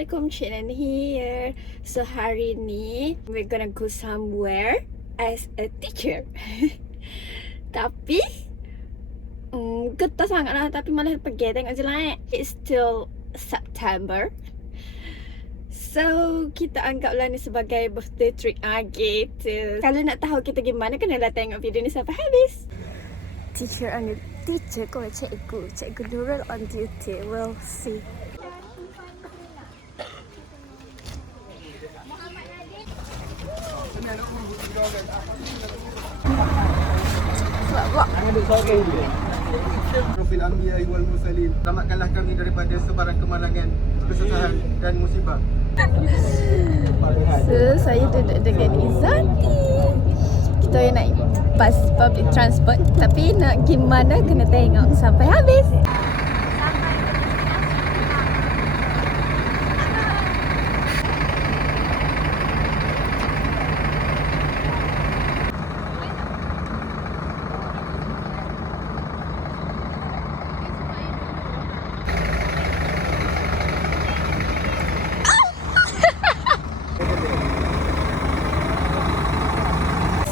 Assalamualaikum, Cik Nan here. So hari ni we're gonna go somewhere as a teacher. Tapi getah sangat lah, tapi malah pergi tengok je lah. It's still September. So kita anggaplah ni sebagai birthday treat gitu. Kalau nak tahu kita gimana, kenalah tengok video ni sampai habis. Teacher kau cikgu Nurul on duty. We'll see. Profil Anbiya wal Mursalin. Selamatkanlah kami daripada sebarang kemalangan, kesusahan dan musibah. So saya duduk dengan Izzati. Kita yang naik bas public transport, tapi nak gimana kena tengok sampai habis.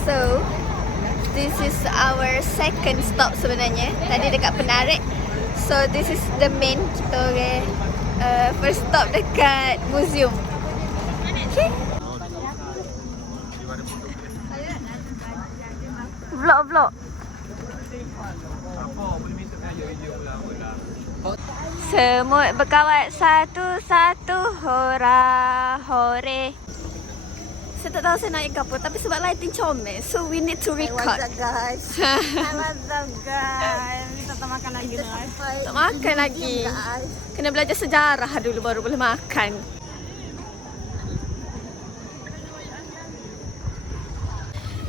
So, this is our second stop sebenarnya. Tadi dekat Penarik. So, this is the main kita okay. First stop dekat museum. Okay. Vlog. Semut berkawat satu-satu, hora hore. Saya tak tahu saya nak ikut apa, tapi sebab lighting comel, so we need to record. What's up guys? Kita tak makan lagi guys. Tak makan lagi. Kena belajar sejarah dulu baru boleh makan.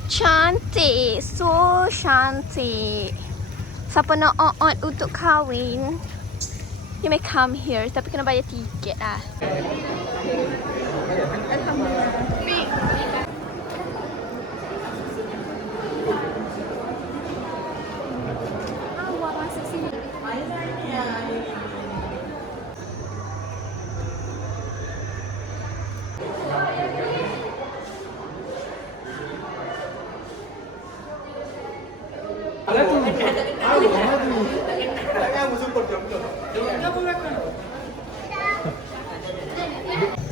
Cantik, so cantik. Siapa nak on untuk kahwin, you may come here, tapi kena bayar tiket lah.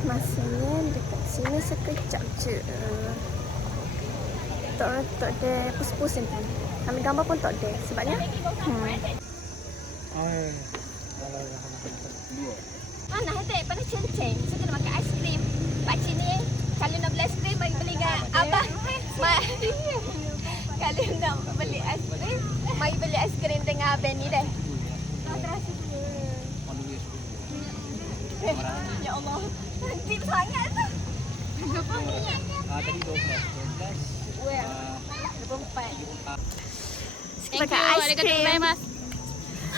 Masanya dekat sini sekejap je. Tak ada pusing-pusing pun. Ambil gambar pun tak ada sebabnya mana hetek pada ceng-ceng. Saya kena makan aiskrim. Pakcik ni kalau nak beli aiskrim mari beli dengan abah. Kalau nak beli aiskrim mari beli aiskrim dengan abang ni deh. Terasa ya Allah, deep sangat tu. Tadi 12. Well, 24. Sikit makan aiskrim.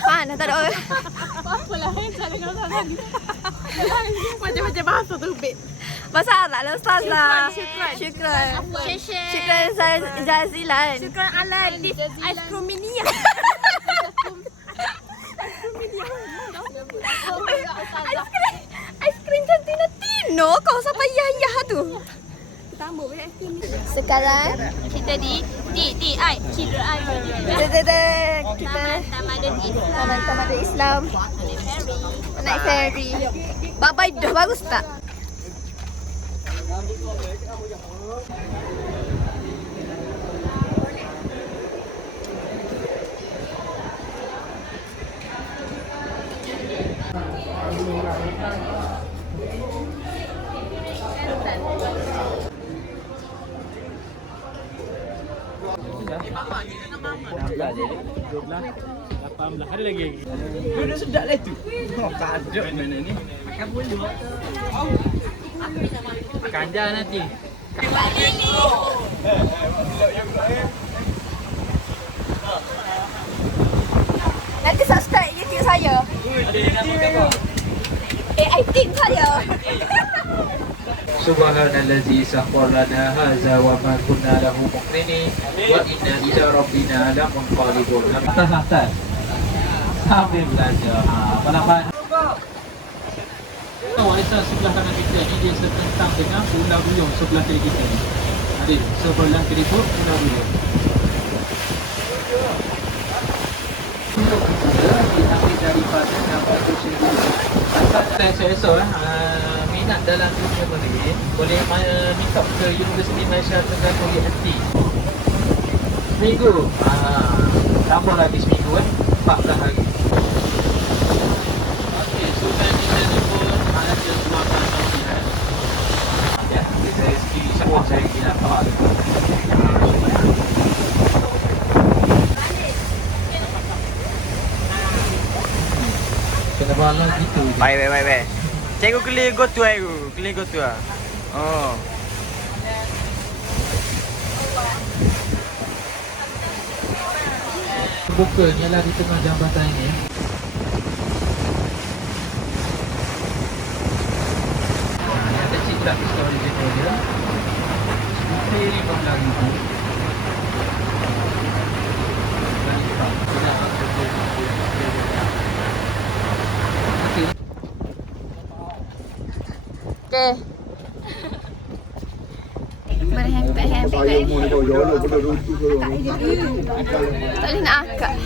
Mana tak ada. Apa lah cara kau tadi. Macam-macam bahasa tu bit. Bahasa Arab lah ustazah. Syukran. Syukran jazilan. Syukran ala aiskrimia. Aiskrim cantik Tino kau sampai yah tu. Tambah aiskrim. Sekarang Kita di kira ai. kita Tamadun Islam. Taman Islam naik ferry. Babai dah bagus tak? Ada lagi. Dia sedap lah tu. Tak ada mana ni. Makan bulu. Kanja nanti. Nanti subscribe YouTube saya. I think saya. Subhanallazi sakhkhara lana hadza wa ma kunna lahu muqrinin wa inna ila rabbina lamunqalibun. Atas. Sambil belajar. Pelan-pelan. Aisyah sebelah kanan kita ni dia setentang dengan Pulau Buyong sebelah kiri kita ni. Ada sebelah kiri pun Pulau Buyong. Diambil daripada gambar sosial media. Saya minat dalam dunia marine boleh minta ke Universiti Malaysia Tenggara UiT. Seminggu. Tambah lagi seminggu 14 hari. Okey, sudah kita pun ada selamat panggilan. Ya, saya sendiri semua saya kira tahu. Kena bala gitu. Baik. Cikgu keli go tu aku. Keli go tu ah. Oh. Bukanya lah di tengah jambatan ini. Ini ada cerita kisah original dia. Ini bangla itu. Okay. Berhempit-hempit. Tak boleh nak akak.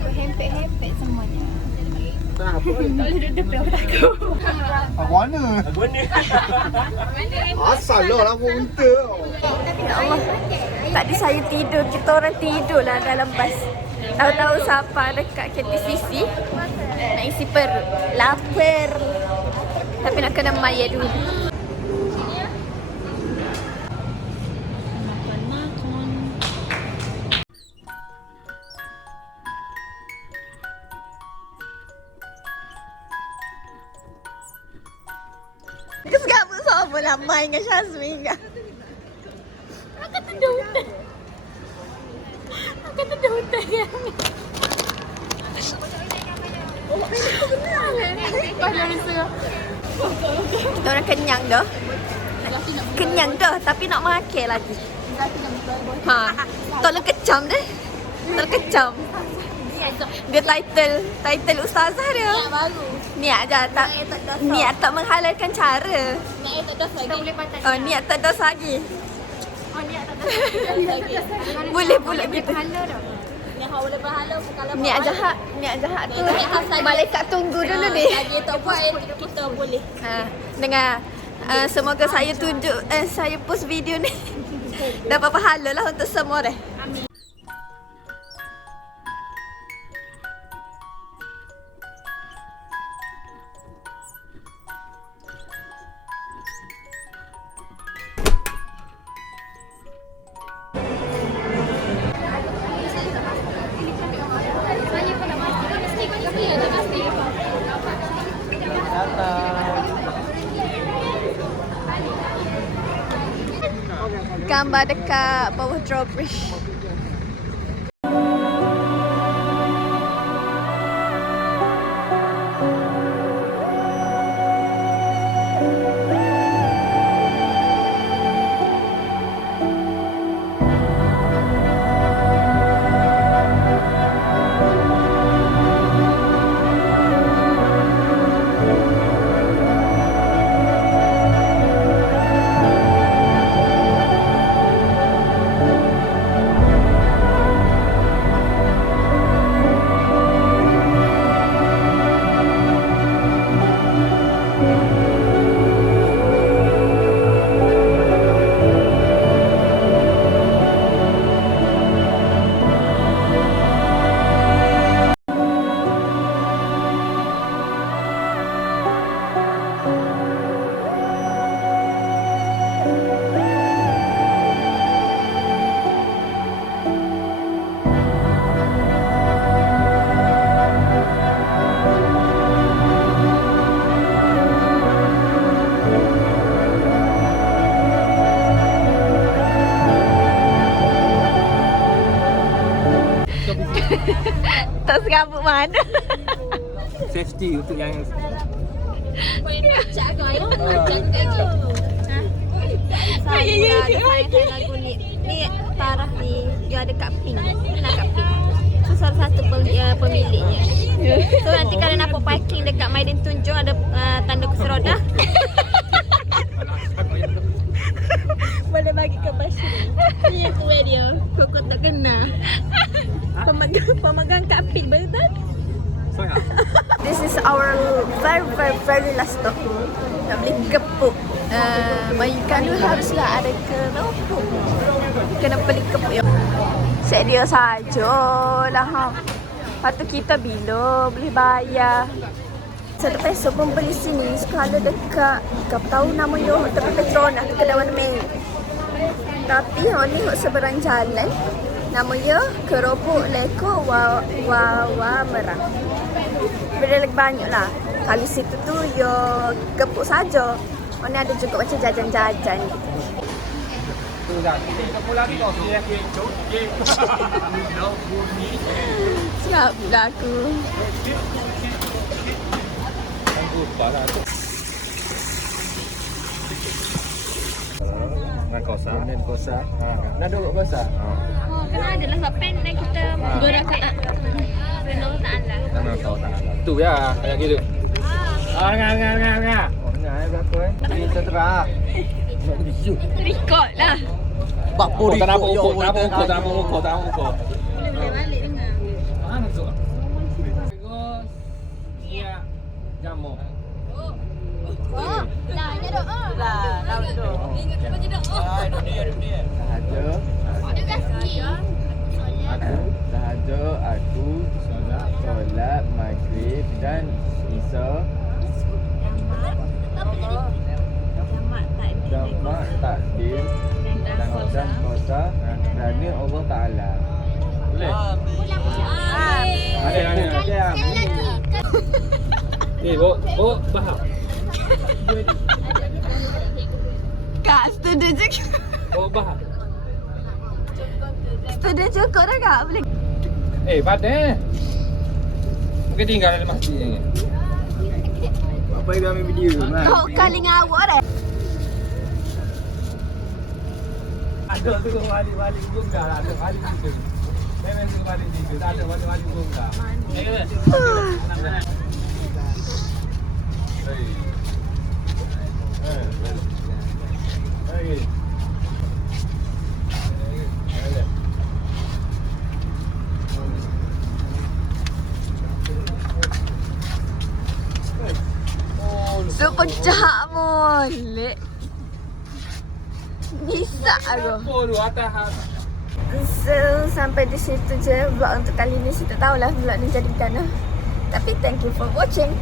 Berhempit-hempit semuanya. Tak boleh duduk aku takut. Aku mana? Asal lah aku minta. Ya Allah. Tadi saya tidur, kita orang tidur lah dalam bas. Tahu-tahu siapa dekat KTCC nak isi perut. Lapar. Tapi nak kena maya dulu. Sekarang sama lah main dengan Syazmin kan. Aku tidur hutan. Aku tidur hutan yang ni. Kita orang kenyang dah. Kenyang dah tapi nak makan lagi. Ha, tolong kecam deh. Tolong kecam. Dia title ustazah dia. Niat baru. Niat je tak. Niat tak menghalalkan cara. Niat tak dos lagi. Oh, niat tak dos lagi. Oh, niat tak dos lagi. Boleh pula gitu. Niat boleh berhala kalau niat jahat tu. Malaikat tunggu dulu ni. Lagi tak buat kita boleh. Ha, dengar. Semoga saya tunjuk saya post video ni dapat pahala lah untuk semua dah. Amin. Gambar dekat bawah drawbridge. Tak serabut mana. Safety untuk yang Cak aku ayo. Cak aku. Saya lagu ni. Ni tarah ni dia ada kat pink. Nak kat pink. So salah satu pemiliknya. So nanti Nanti kalau nampak parking dekat Maidin Tunjung ada tanda kursi roda. Boleh bagi ke Bashir. Ni aku dia. Kau tak kena. Pemegang kapit betul. This is our very last stop. Nak beli kepuk. Makan tu haruslah ada kerupuk. Kena beli kepuk ya. Set dia sajalah ha. Lepas tu kita bila boleh bayar. 1 peso pun beli sini. Sekala dekat kau tahu nama dia Hotel Petronas tu kedai warna merah. Tapi ni seberang jalan. Nama dia Keropok Leko Wawa Merah. Benda lagi banyak lah. Kali situ tu ya kepuk saja. Ni ada juga macam jajan-jajan gitu. Siap dah aku. Dengan kosa. Dengan kosa. Nak duduk kosa? Oh, kena ada lah sebab pen dan kita gerakkan. Renung tak ada. Tanah kau tak ada. Tu ya, kayak gitu. Ngah. Dengar berapa Ini terserah. Record lah. Bakpo Tak nampak ukur. Boleh balik dengar. Mana tu? Bagus. Iya. Jamu. Oh, dah nyedok. Dah duduk. Ingat kau nyedok. Sahaja aku solat maghrib dan isya. Jamak takdim dan kosa kerana Allah Ta'ala. Boleh? Ada. Bawa faham. Kak, student je. Bawa faham. Student cukup dah kak? Boleh? Padan. Mungkin tinggal dalam masjid ni. Apa yang ambil video? Kau kali dengan awak dah. Ada tu wali gungga lah. Ada wali gitu. Memang tu wali gitu. Tak ada wali gungga. So pecah molek. Bisa aku. Polu atas. So sampai di situ je vlog untuk kali ni. Saya tak tahulah vlog ni jadi macam mana. Tapi thank you for watching.